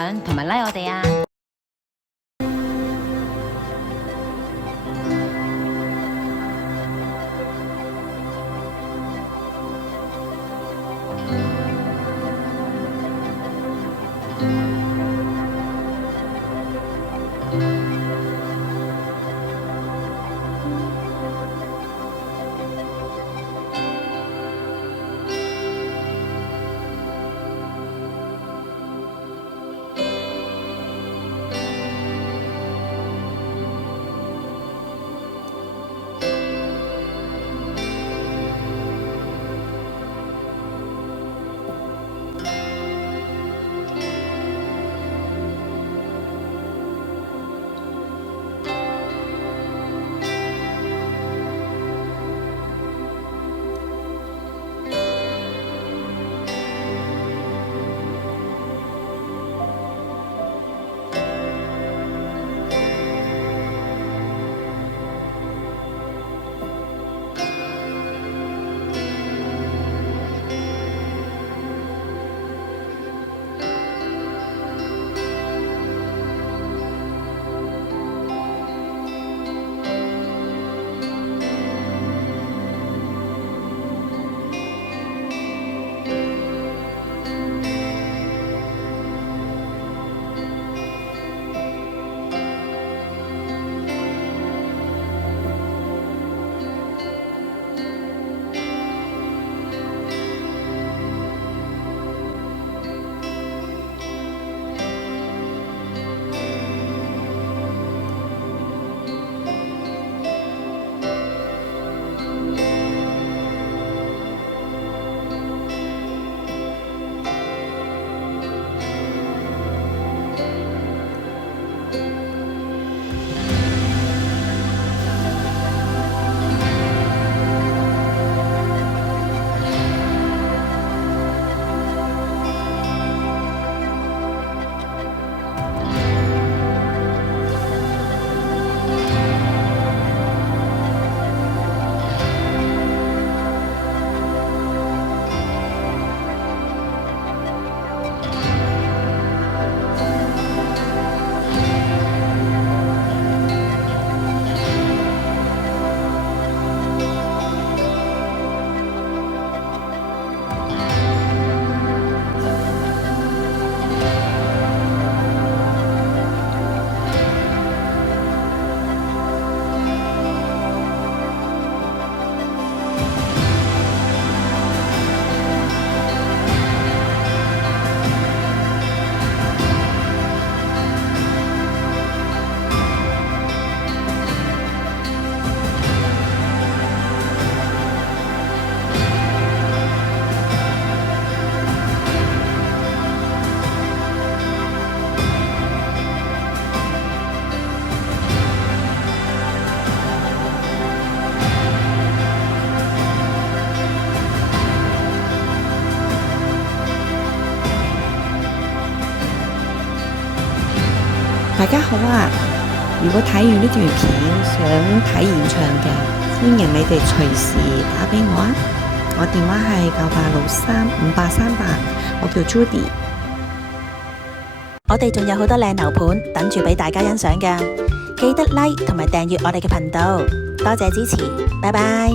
享同埋 like 我哋啊！大家好啊！如果睇完呢段片想睇現場嘅，歡迎你哋隨時打俾我啊！我電話係986358，我叫 Judy。我哋仲有好多靚樓盤等住俾大家欣賞㗎，記得 like 同埋訂閱我哋嘅頻道，多謝支持，拜拜。